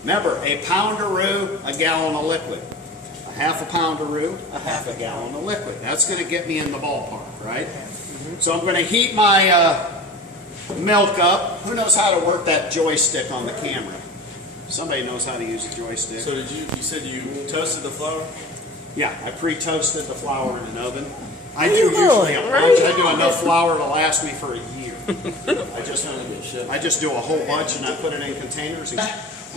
Remember, a pound of roux, a gallon of liquid. A half a pound of roux, a half a gallon of liquid. That's going to get me in the ballpark, right? So I'm going to heat my milk up. Who knows how to work that joystick on the camera? Somebody knows how to use a joystick. So you said you toasted the flour? Yeah, I pre-toasted the flour in an oven. I do usually a bunch. I do enough flour to last me for a year. I just do a whole bunch and I put it in containers.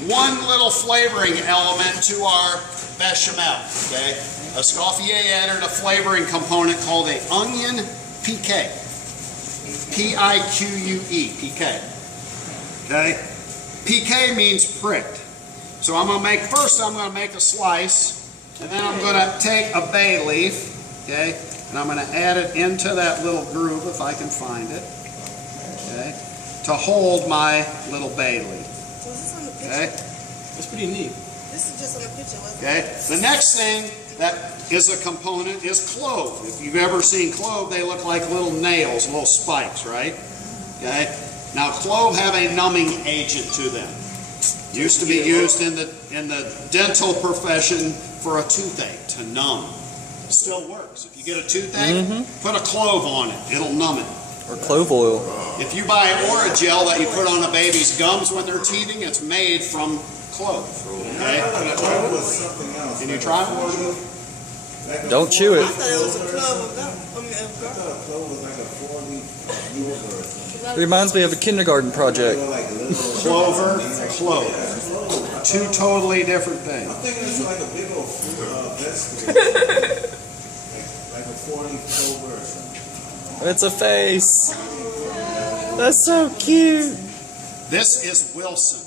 One little flavoring element to our bechamel, okay? Escoffier added a flavoring component called an onion piqué. P-I-Q-U-E, piqué. Okay? Piqué means pricked. So I'm going to make a slice, and then I'm going to take a bay leaf, okay? And I'm going to add it into that little groove, if I can find it, okay? To hold my little bay leaf. So is this on the picture? Okay? That's pretty neat. This is just on the picture, wasn't Okay? The next thing that is a component is clove. If you've ever seen clove, they look like little nails, little spikes, right? Okay? Now clove have a numbing agent to them. Used to be used in the dental profession for a toothache, to numb. It still works. If you get a toothache, put a clove on it. It'll numb it. Or clove oil. If you buy Orajel that you put on a baby's gums when they're teething, it's made from clove. Okay? Can you try it? Don't chew it. I thought it was a club of gum. Reminds me of a kindergarten project. Clover, clove. Two totally different things. I'm thinking it's like a big old vegetable. like a 40 clover or something. It's a face. That's so cute. This is Wilson.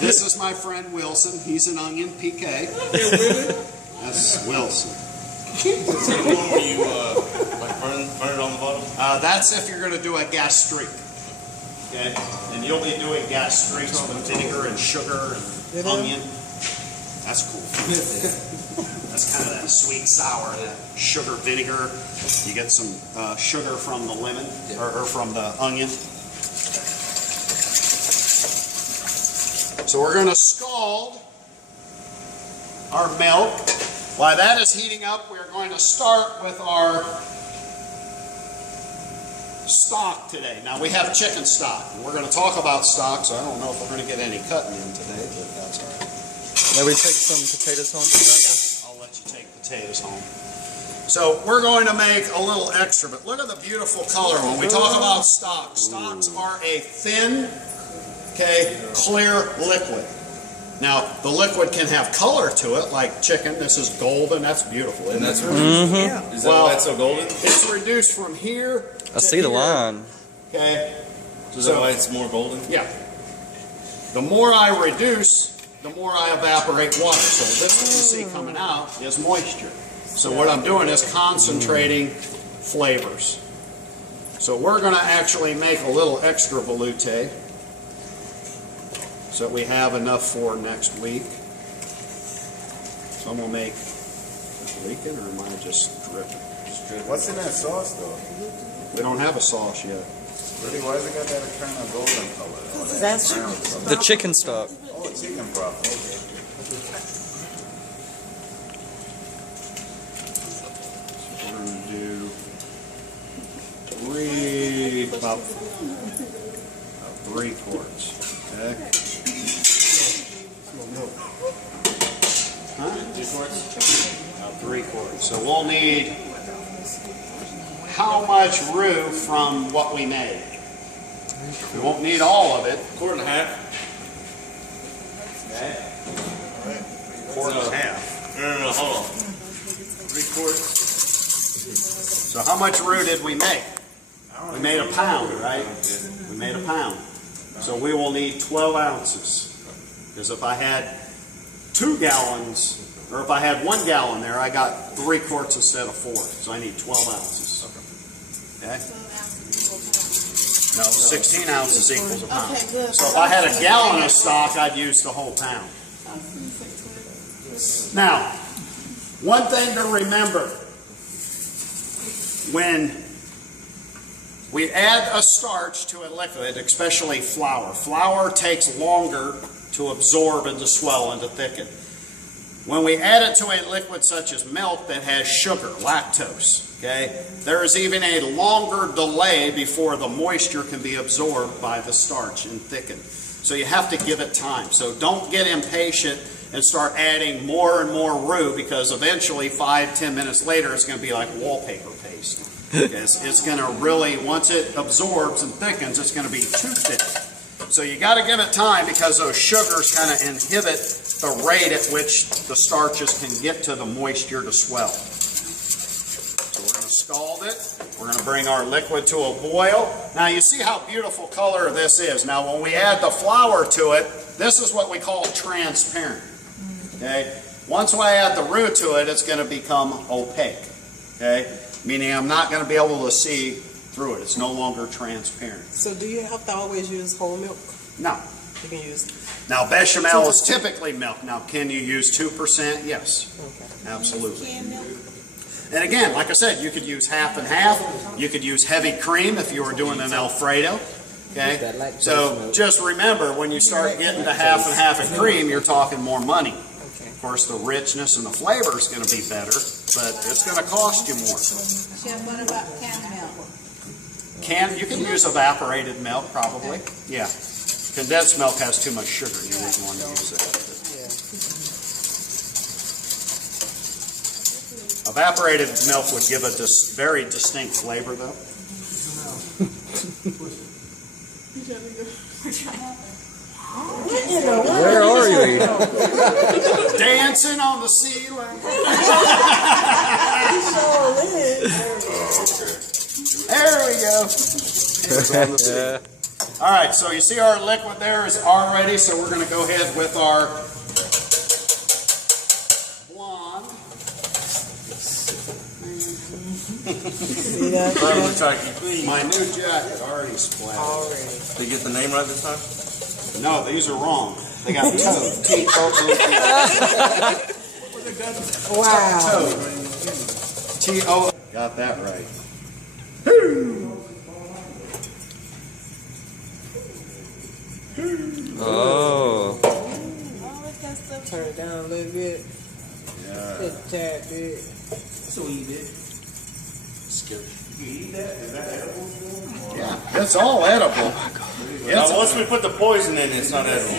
This is my friend Wilson. He's an onion piqué. That's Wilson. So the one where you like burn it on the bottom? That's if you're going to do a gastrique. Okay? And you'll be doing gastriques with vinegar and sugar and onion. That's cool. That's kind of that sweet sour, that sugar vinegar. You get some sugar from the lemon or from the onion. So we're going to scald our milk. While that is heating up, we're going to start with our stock today. Now we have chicken stock. We're going to talk about stock, so I don't know if we're going to get any cutting in today, but that's all right. Maybe take some potatoes home for breakfast? I'll let you take potatoes home. So we're going to make a little extra, but look at the beautiful color. When we talk about stock, stocks are a thin, okay, clear liquid. Now, the liquid can have color to it, like chicken. This is golden. That's beautiful, isn't it? Is that why it's so golden? It's reduced from here I see the line. Okay. So is that why it's more golden? Yeah. The more I reduce, the more I evaporate water. So this that you see coming out is moisture. So what I'm doing is concentrating flavors. So we're going to actually make a little extra velouté, so that we have enough for next week. So I'm going to make, is it leaking or am I just dripping? What's in that sauce, though? We don't have a sauce yet. Really? Why has it got that kind of golden color? That's brown color? The chicken stock. Oh, chicken broth. Okay. We're going to do about 3 quarts. Okay. Huh? 2 quarts? About 3 quarts. So we'll need how much roux from what we made? We won't need all of it. 1.25 quarts. Okay. 1.25. No, hold on. 3 quarts. So how much roux did we make? We made a pound, right? We made a pound. So we will need 12 ounces. Because if I had 2 gallons, or if I had 1 gallon there, I got 3 quarts instead of 4. So I need 12 ounces. Okay? No, 16 ounces equals a pound. Okay, good. So if I had a gallon of stock, I'd use the whole pound. Now, one thing to remember when We add a starch to a liquid, especially flour. Flour takes longer to absorb and to swell and to thicken. When we add it to a liquid such as milk that has sugar, lactose, okay, there is even a longer delay before the moisture can be absorbed by the starch and thickened. So you have to give it time. So don't get impatient and start adding more and more roux, because eventually 5-10 minutes later it's going to be like wallpaper paste. It's going to really, once it absorbs and thickens, it's going to be too thick. So you got to give it time, because those sugars kind of inhibit the rate at which the starches can get to the moisture to swell. So we're going to scald it. We're going to bring our liquid to a boil. Now you see how beautiful color this is. Now when we add the flour to it, this is what we call transparent. Okay? Once I add the roux to it, it's going to become opaque. Okay? Meaning I'm not going to be able to see through it. It's no longer transparent. So do you have to always use whole milk? No. You can use... Now bechamel is typically milk. Now can you use 2%? Yes. Okay. Absolutely. And again, like I said, you could use half and half. You could use heavy cream if you were doing an Alfredo. Okay? So just remember, when you start getting to half and half of cream, you're talking more money. Of course, the richness and the flavor is going to be better, but it's going to cost you more. Chef, what about canned milk? You can use evaporated milk, probably. Yeah. Condensed milk has too much sugar. You wouldn't want to use it. Evaporated milk would give a very distinct flavor, though. Where are you? Dancing on the ceiling. There we go. It was on the ceiling. All right, so you see our liquid there is already, so we're going to go ahead with our blonde. My new jacket already splattered. Did you get the name right this time? No, these are wrong. They got toad. Wow. Toad. T-O. Got that right. Oh. Turn it down a little bit. Yeah. Just a tad bit. So eat it. Skip. You eat that? Is that edible? Yeah, it's all edible. Now, once we put the poison in, it's not edible.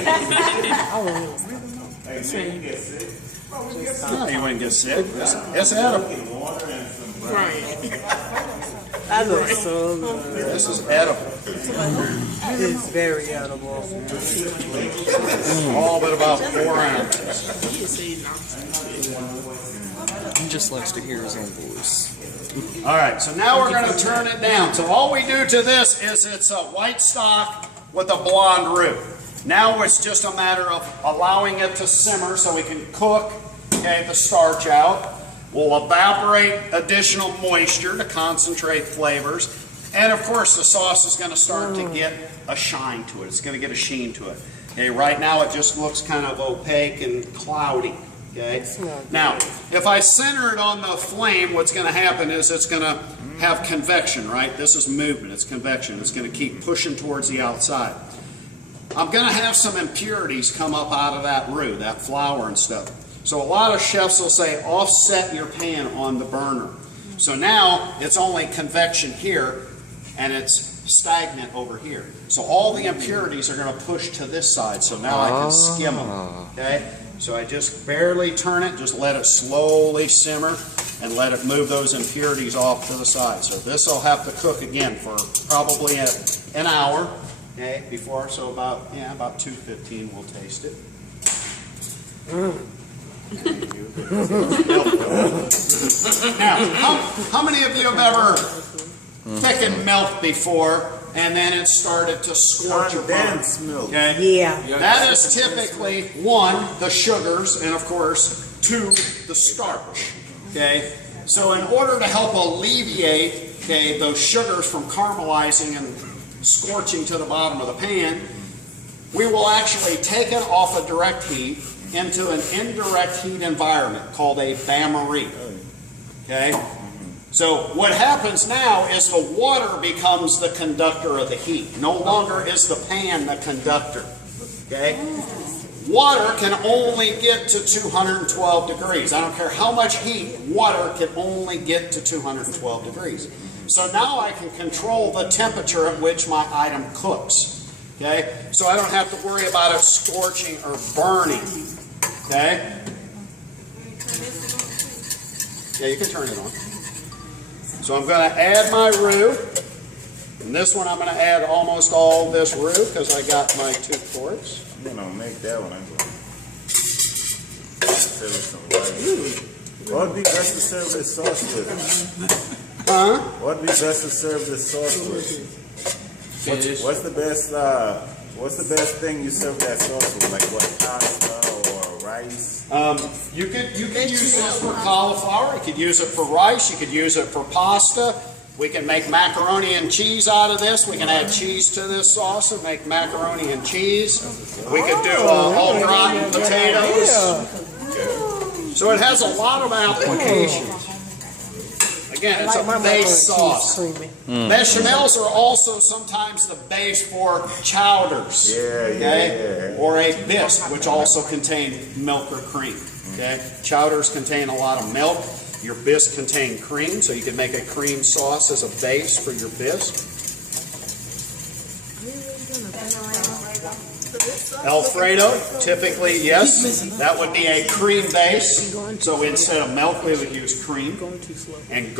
Hey, man, you get sick. No, you wouldn't get sick. It's edible. Water and some That looks so good. This is edible. It's very edible. All but about 4 ounces. He just likes to hear his own voice. All right, so now we're going to turn it down. So all we do to this is it's a white stock with a blonde roux. Now it's just a matter of allowing it to simmer so we can cook, okay, the starch out. We'll evaporate additional moisture to concentrate flavors. And of course the sauce is going to start to get a shine to it. It's going to get a sheen to it. Okay, right now it just looks kind of opaque and cloudy. Okay. Now, if I center it on the flame, what's going to happen is it's going to have convection, right? This is movement. It's convection. It's going to keep pushing towards the outside. I'm going to have some impurities come up out of that roux, that flour and stuff. So a lot of chefs will say offset your pan on the burner. So now it's only convection here and it's stagnant over here. So all the impurities are going to push to this side. So now I can skim them. Okay? So I just barely turn it, just let it slowly simmer and let it move those impurities off to the side. So this will have to cook again for probably an hour, okay, before, so about 2:15 we'll taste it. Now, how many of you have ever thickened milk before and then it started to scorch your bone? Okay? Yeah. That is typically, 1, the sugars, and of course, 2, the starch. Okay? So in order to help alleviate, okay, those sugars from caramelizing and scorching to the bottom of the pan, we will actually take it off a direct heat into an indirect heat environment called a bain-marie. Okay? So what happens now is the water becomes the conductor of the heat. No longer is the pan the conductor. Okay? Water can only get to 212 degrees. I don't care how much heat, water can only get to 212 degrees. So now I can control the temperature at which my item cooks. Okay? So I don't have to worry about it scorching or burning. Okay? Yeah, you can turn it on. So I'm going to add my roux. And this one I'm going to add almost all this roux because I got my 2 quarts. I'm gonna make that one. I'm gonna serve with some rice. What would be best to serve this sauce with? Huh? What would be best to serve this sauce with? What's the best thing you serve that sauce with? Like what, pasta or rice? You could use this for cauliflower. You could use it for rice. You could use it for pasta. We can make macaroni and cheese out of this. We can add cheese to this sauce and make macaroni and cheese. We could do au gratin potatoes. So it has a lot of applications. Again, it's a base sauce. Bechamels are also sometimes the base for chowders. Okay? Or a bisque, which also contain milk or cream. Okay? Chowders contain a lot of milk. Your bisque contain cream, so you can make a cream sauce as a base for your bisque. Alfredo, typically, yes, that would be a cream base. So instead of milk, we would use cream and garlic.